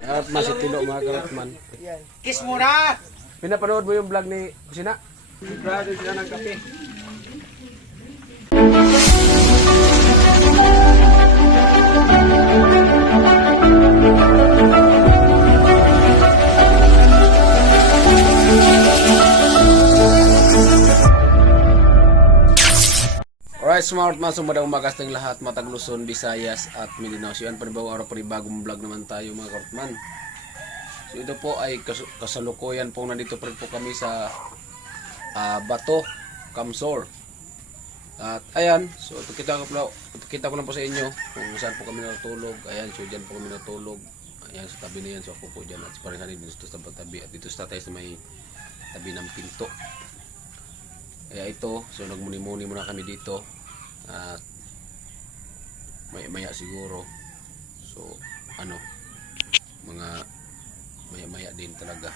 Karatman si Tilo mga karatman. Kiss muna! Pinapanood mo yung vlog ni Kusina? Brother sila ng kape. Alright, smart mga sumadang umagas ng lahat, Matag Luzon, Visayas at Mindanao. So yan, panibawang araw, panibagong vlog naman tayo mga karatman. So ito po ay kasalukuyan po, nandito pa rin po kami sa Bato, Kamsor. At ayan, so kita ko lang po sa inyo kung saan po kami natutulog. Ayan, so dyan po kami natutulog. Ayan, sa tabi na yan, so ako po dyan. At parang kanina dito sa tabi. At dito sa tatay sa may tabi ng pinto. Kaya ito, so nagmuni-muni muna kami dito. At maya siguro. So ano, mga maya din talaga.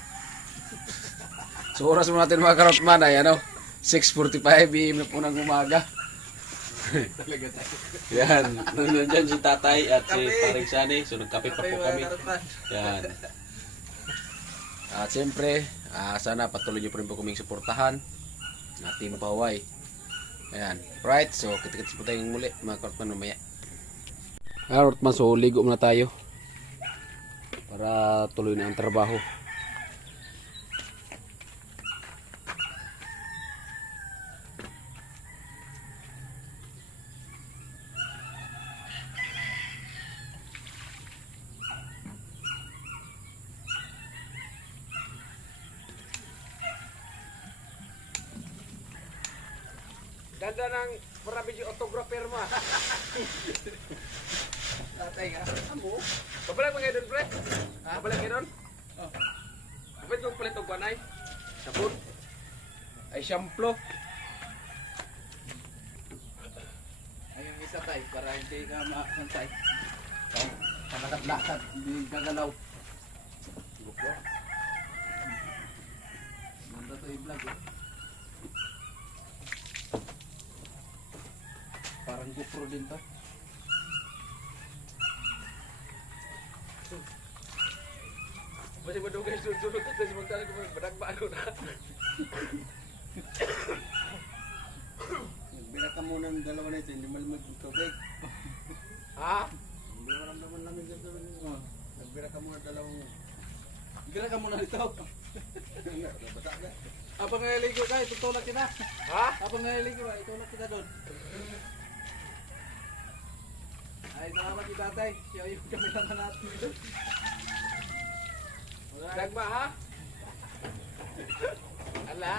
So oras mo natin mga karatman ay ano, 6:45 AM na po ng umaga. Talaga tayo. Yan, nandiyan si tatay at si Paring Sani. So nagkape pa po kami. Yan. At siyempre, sana patuloy nyo pa rin po kaming suportahan na Team Paway. Ayan, right, so kita-kita po tayong muli mga karatman mamaya. Karatman, so ligo muna tayo para tuloy na ang trabaho. Ganda ng marami yung autographer mo. Tatay nga. Amo? Kabalag mo ngayon doon, pre? Kabalag ngayon doon? Kapit yung palit ng panay? Sabon? Ay, shampoo? Ay, yung isa tay, para hindi ka makasantay. Kakatat-lakat, hindi gagalaw. Ganda to i-vlog eh. Parang GoPro din to. Masih madugay sunod-sunod at sa magtala kung badagbago na. Nagbira ka muna ng dalawa na ito, hindi malamig yung tubig. Ha? Hindi maramdaman namin dyan tubig mo. Nagbira ka muna dalawang... Nagbira ka muna ito. Bata ka. Habang naliligo ka, itutulak kita. Ha? Habang naliligo ka, itulak kita doon. Ay, salamat si tatay. Siya yung kami naman natin dito. Dagba ha? Ala!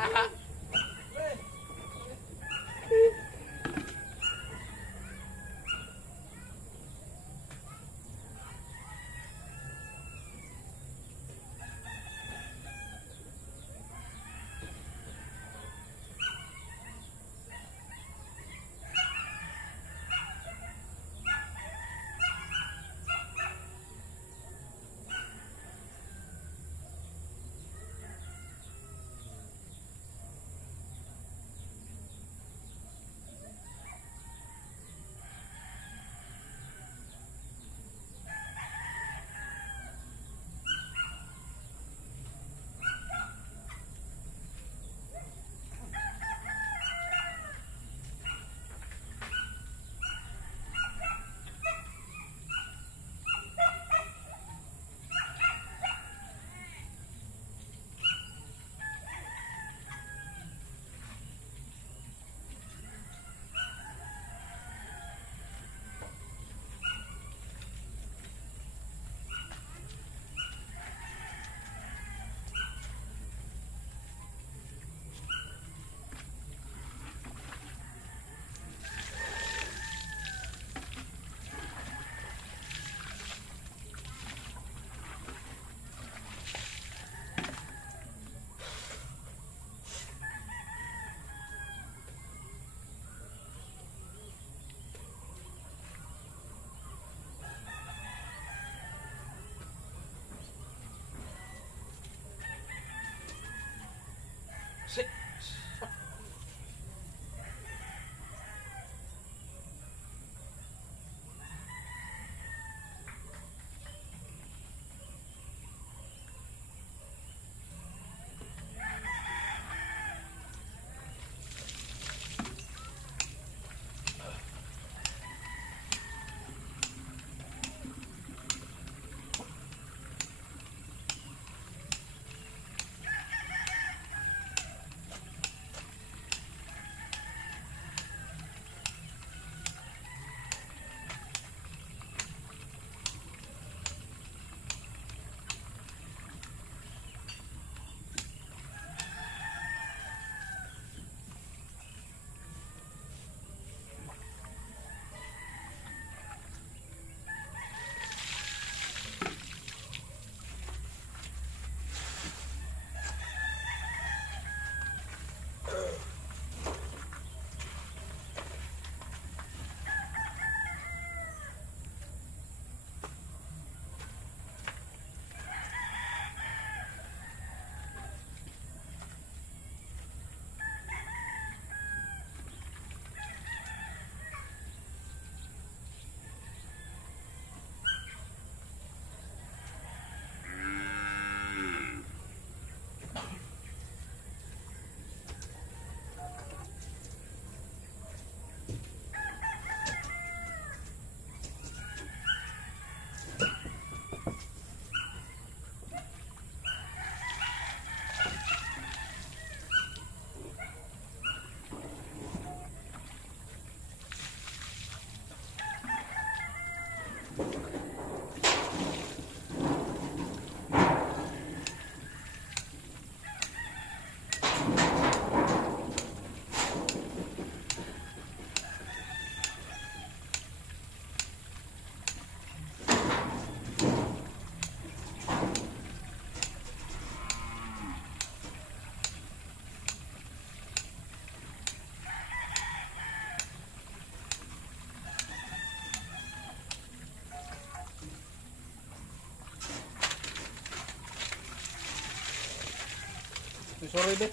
Sorry din.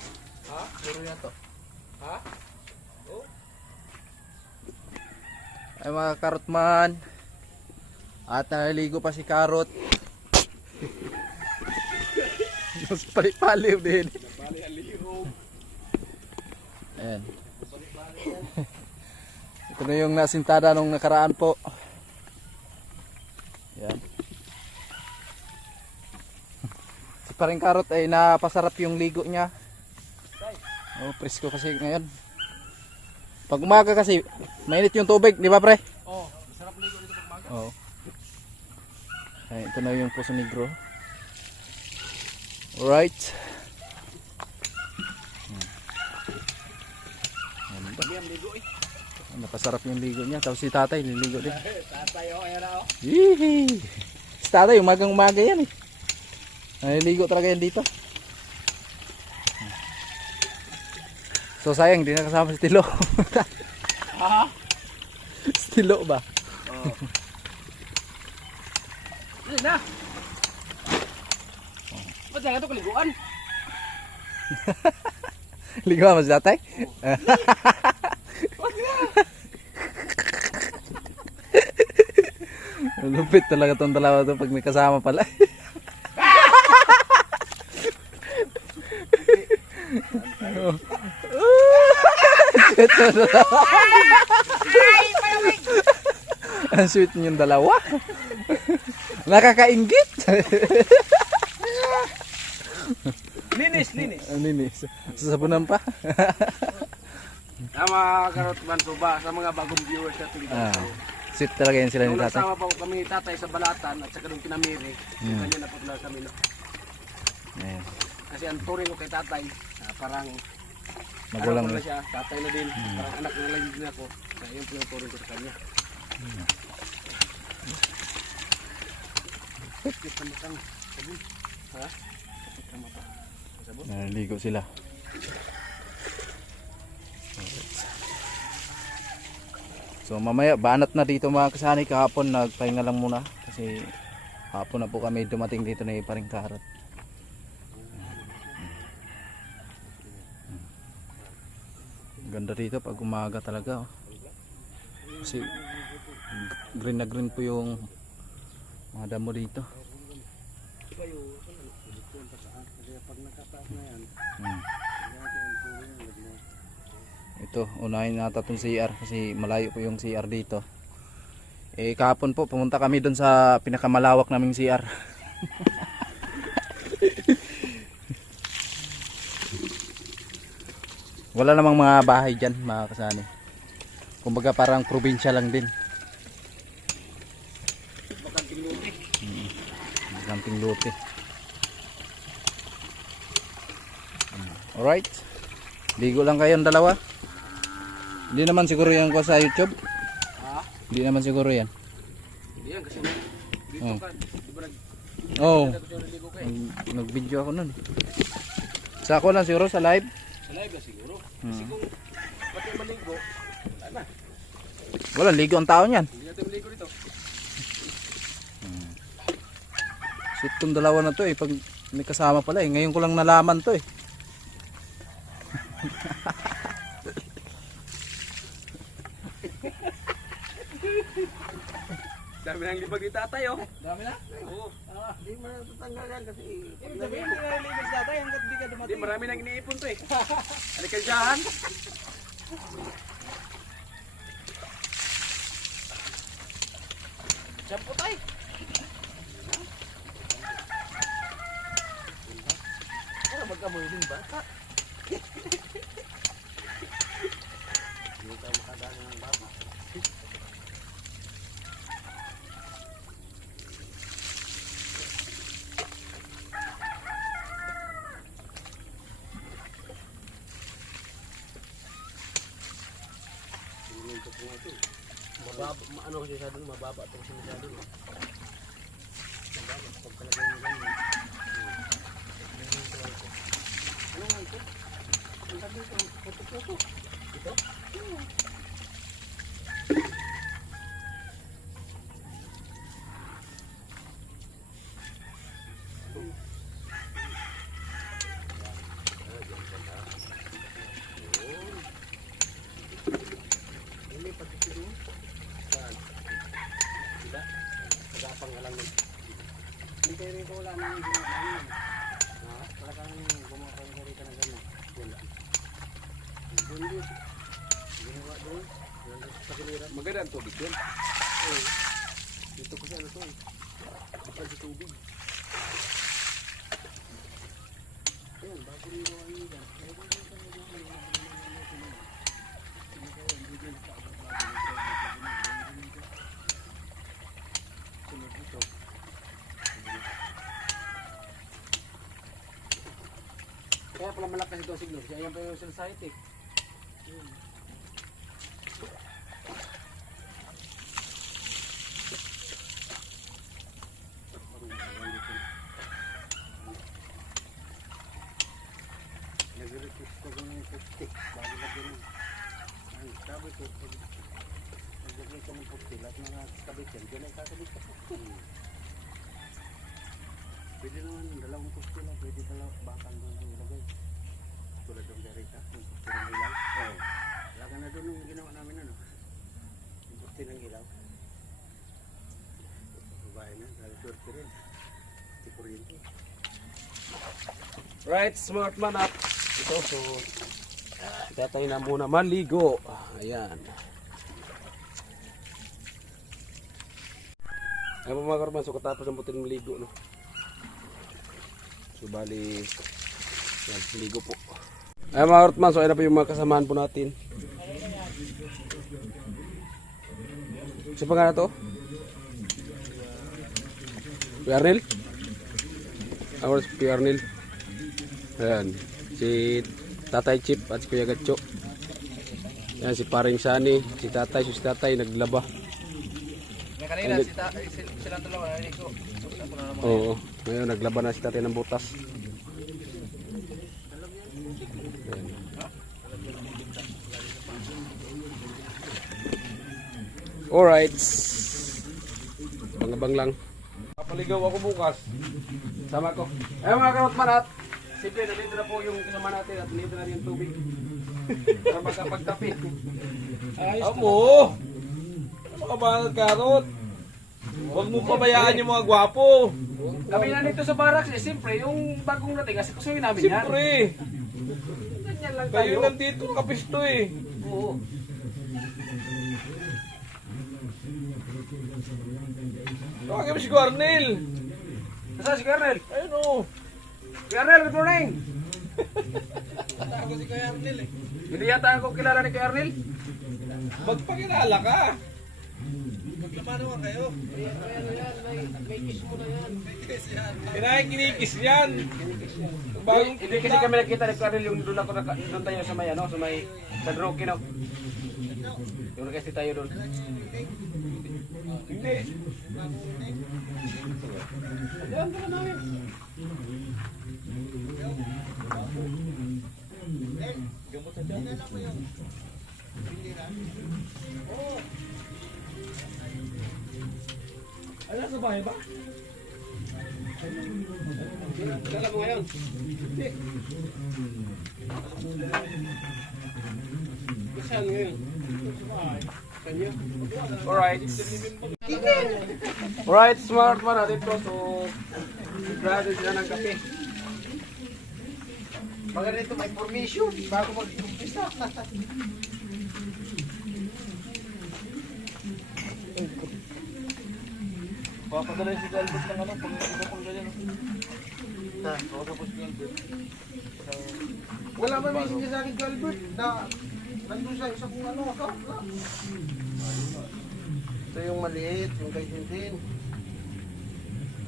Ha? Sorry na to. Ha? Oh. Ay mga karotman. At naliligo pa si Karot. Mas pali-paliw din. Ayan. Ito na yung nasintada nung nakaraan po. Ayan. Si paring Karot ay napasarap yung ligo niya. Oh, presko kasi ngayon. Pag umaga kasi, mainit yung tubig, di ba pre? Oh, masarap ligo dito pag umaga. Oo. Ay, ito na yung Poso Negro. Alright. Sabi ang ligo eh. Napasarap yung ligo niya. Tapos si tatay, niligo din. Tatay oh, ayan na oh. Yee! Si tatay, umagang-umaga yan eh. Naliligo talaga yan dito. So sayang, di na kasama si Tilo. Ha? Si Tilo ba? Oh. Ano na? Ba't yan ito kaliguan? Ligo mo si tatay? Lupit talaga tong dalawa to pag may kasama pala. Ang sweet niyong dalawa. Nakakaingit. Linis. Ano ni? Sasabunan pa. Mga karotman po ba sa mga bagong viewers sa Twitter. Sweet talaga yan sila ni Nung tatay. nagsama pa kami ni tatay sa Balatan at saka nung kinamiri, kanya na po talaga kami. No? Ayan. Kasi ang turing ko kay tatay, parang Magulang ano ko na. na siya, tatay na din, parang anak na lang din ako. Kaya yun po yung turing ko sa kanya. Bakit ka matang sabon? Ha? Bakit ka matang sabon? Naliligo sila. So mamaya banat na dito mga kasani, kahapon nagpahinga lang muna kasi hapon na po kami dumating dito na paring Karot. Ganda dito pag umaga talaga oh. Kasi green na green po yung mga damo dito. Ito, unahin natin itong CR kasi malayo po yung CR dito. Eh kahapon po pumunta kami doon sa pinakamalawak naming CR. Wala namang mga bahay dyan mga kasani. Kumbaga parang probinsya lang din. Bakanting luti. Bakanting luti. Alright. Ligo lang kayong dalawa. Hindi naman siguro yan ko sa YouTube. Ha? Hindi naman siguro yan. Hindi yan kasi dito Oh. ka. Di ba Oh, naligo ka eh? nag-video ako nun. Sa ako lang siguro sa live. Sa live na siguro. Kasi kung pati maligo, wala na. Walang ligo ang tao niyan. Hindi natin maligo dito. Sweet tong dalawa na to eh. Pag may kasama pala eh. Ngayon ko lang nalaman to eh. Dami nang libag ni tatay oh. Dami na? Oo. Di mo na tatanggalan kasi Ibig sabihin hindi na naligas data hanggat di ka Hindi, dumating. marami nang iniipon to eh. Halika dyan. Shampoo tayo. para magkamoy din ba? Hindi tayo makadaan ng bata. Mababa, ano kasi siya doon, mababa ito kasi siya doon. Mababa, pagkalagay mo ganyan. Ano nga ito? Ang sabi ito, puto-puto. Ito? kay Rico wala nang ginagawa. Para kang gumawa kay Rico na gano'n. Wala. Doon yun. Ginawa doon. Sa giliran. Maganda ang tubig yun. Oo. Dito ko siya ano to. Kapag sa tubig. Ayan, bago rin gawa niyo yan. Kaya pala malakas ito ang signal. Kaya yan pa yung society. Nag-request ko yung puti. Bago na gano'n. Ang sabi ko, naglagay ka ng puti. Lahat mga kabit yan. Diyan ay kakabit ka puti. Pwede naman, dalawang puti lang. Pwede dalawang bakal doon ang ilagay. Tulad ng derita. Yung puti ng ilaw. Laga na doon yung ginawa namin ano. Yung puti ng ilaw. Babae na. Dahil swerte rin. Di kuryente. Right, smart man up. Ito, so tatay na muna maligo. Ayan. Ayan po mga karman, so katapos ng putin maligo, no? So bali, yan, ligo po. Ayan mga karman, so ayan na po yung mga kasamaan po natin. Isa pa nga na to? Piarnil? Ours, Piarnil. Ayan, si Tatay Chip at si Kuya Gatcho. Ayan, si Paring Sani, si Tatay naglaba. Kanina silang dalawa na Rico. Oo, ngayon naglaba na si Tatay ng butas. Ayan. Alright. Pangabang lang. Papaligaw ako bukas. Sama ko. Eh mga karotman at simple nandito na po yung kasama natin at nandito na rin yung tubig. Para magkapagtapi. Ayos mo! Ano ka ba nagkarot? Huwag mo pabayaan yung mga gwapo. Kami na dito sa barracks eh, siyempre yung bagong natin kasi kusuhin namin yan. Siyempre, Ganyan lang kayo tayo. nandito kapisto eh. Oo. Tawagin mo si Cornel. Nasaan si Kernel? Ayun o. Kernel, good morning! Ako si Cornel eh. Hindi yata ako kilala ni Kernel. Magpakilala ka. Maglamano ka kayo. May kinikis yan. Bagong Hindi kasi kami nakita ni Kernel yung doon ako doon tayo sa may ano, sa may San Roque no. Yung kasi tayo doon. Hindi. Ano sa bahay ba? Dala mo ngayon. Saan ngayon? Kanya? Alright. Alright, smart man natin to. So, sigurado sila ng kape. Maganda ito may formation bago mag-umpisa. Papadala si Albert ng ano, pag iba pang ganyan. Wala man may sige sa akin kay Albert na nandun sa isa kong ano account na. Ito yung maliit, yung kay Tintin.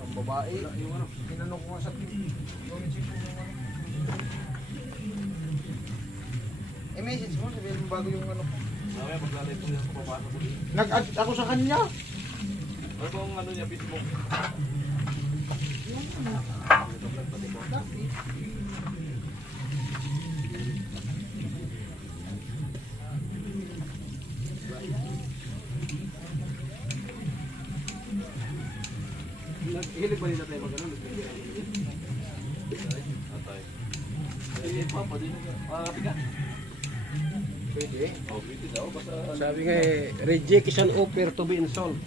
Ang babae. Yung ano, tinanong ko nga sa yung chip ko yung ano. I-message mo, sabihin mo bago yung ano ko. Mamaya maglalay po yung papasok ko. Nag-add ako sa kanya. Ano bang ano niya, Facebook? Hilig ba nila tayo mag-ano? Atay. Hindi pa, pwede na. Bigat. Pwede. Oh, pwede daw. Basta Sabi nga eh, rejection offer to be installed.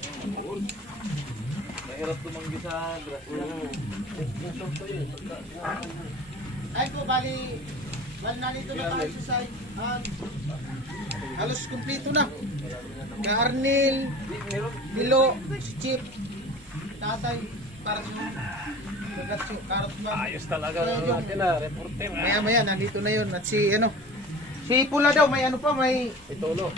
Mahirap tumanggi sa grasya. Ay ko, bali nalito na tayo sa side. Halos kumpleto na. Ka Arnel, Milo, si Chip, Tatay, para sa Gagatso, Karot ba? Ayos talaga natin na, reporter. Maya nandito na yun. At si ano, si Pula daw, may ano pa, may Itolo.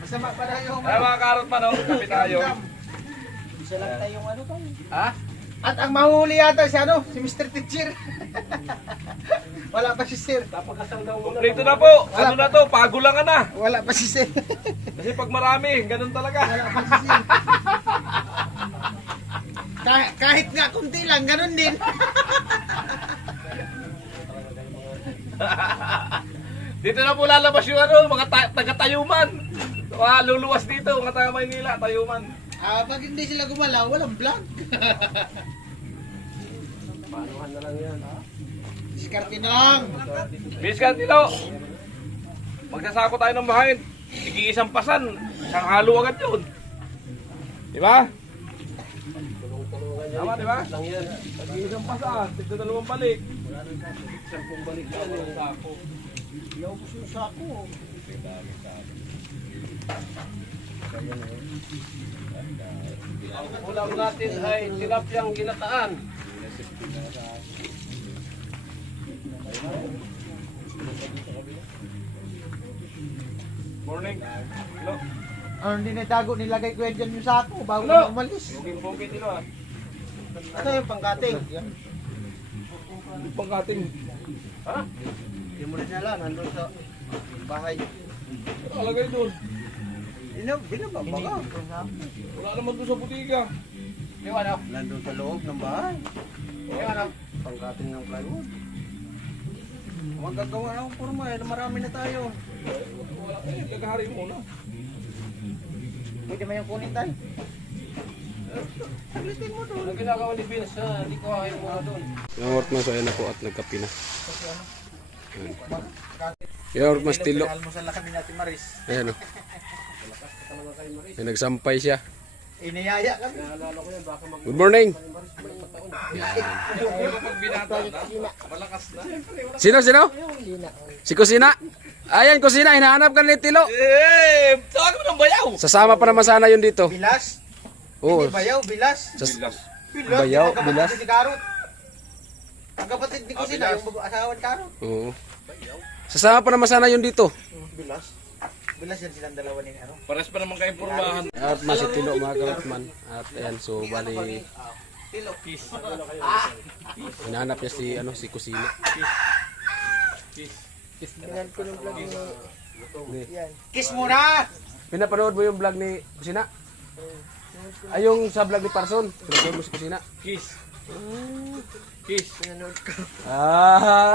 masama pa na yung Ay mga karot man, oh, kape tayo. isa lang tayong ano pa. Ha? At ang mahuli yata si ano, si Mr. Teacher. Wala pa si Sir. Kompleto na po. Ano na to? Pagulangan na. Wala pa si Sir. Kasi pag marami, ganun talaga. Wala pa si Sir. Kahit nga kunti lang, ganun din. Dito na po lalabas yung ano, mga taga-tayuman. Luluwas dito, mga taga Maynila, tayuman. Pag hindi sila gumalaw, walang vlog. Panuhan na lang yan. Diskarte na lang. Biskan Tilo. Magsasako tayo ng bahain. Ikiisang pasan. Isang halo agad yun. Diba? Tama, diba? Lang yan. Ikiisang pasan. Tignan dalawang balik. Sampung balik yan eh. Sako. Naubos yung sako. Ang ulam natin ay tilapiyang ginataan. Morning. Hello. Ano hindi nitago, nilagay ko yan dyan yung sako bago Hello. ka umalis. Bugin-bugin Tilo ah. Ano yung pangkating? Pangkating. Ha? Hindi mo rin nala, nandun sa bahay. Alagay doon. Binababaga. Wala naman doon sa butika. Nandun sa loob ng bahay. Pangkating ng plywood. Magagawa na akong forma eh, marami na tayo. Wala eh, lagahari muna. Pwede mo yung kunin tayo. Ang ginagawa ni Vince, hindi ko ayaw mo doon. Yung workman, so ayan na po at nagkapi na. Yung workman, Tilo. Almusal na kami natin Maris. Ayan o. May nagsampay siya. Iniyaya kami. Good morning. Pag binata na, malakas na. Sino? Si Kusina. Ayan, Kusina. Hinahanap ka ni Tilo. Eh, tawag mo ng bayaw. Sasama pa naman sana yun dito. Bilas? Oo. Hindi bayaw, bilas. Bilas. Bayaw, Ang kapatid bilas. ni Karot. Ang kapatid ni Kusina, bilas. yung asawa ni Karot. Oo. Sasama pa naman sana yun dito. Bilas. Bilas yan silang dalawa ni Karot. Pares pa naman kaimpormahan. At mas si Tilo mga karotman. At ayan, so bali hinahanap niya si Kusina. Kiss muna! Pinapanood mo yung vlog ni Kusina? Ay, yung sa vlog ni Parson. Pinapanood mo si Kusina? Kiss. Kiss.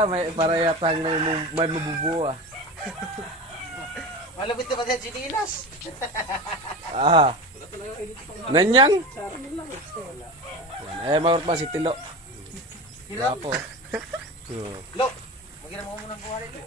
May para yata may mabubuo ah. Malapit na ba yan sinilas? Nanyang? Eh, maurot si Tilo. Wapo. Lo! Magkina mo muna ang buwan ito.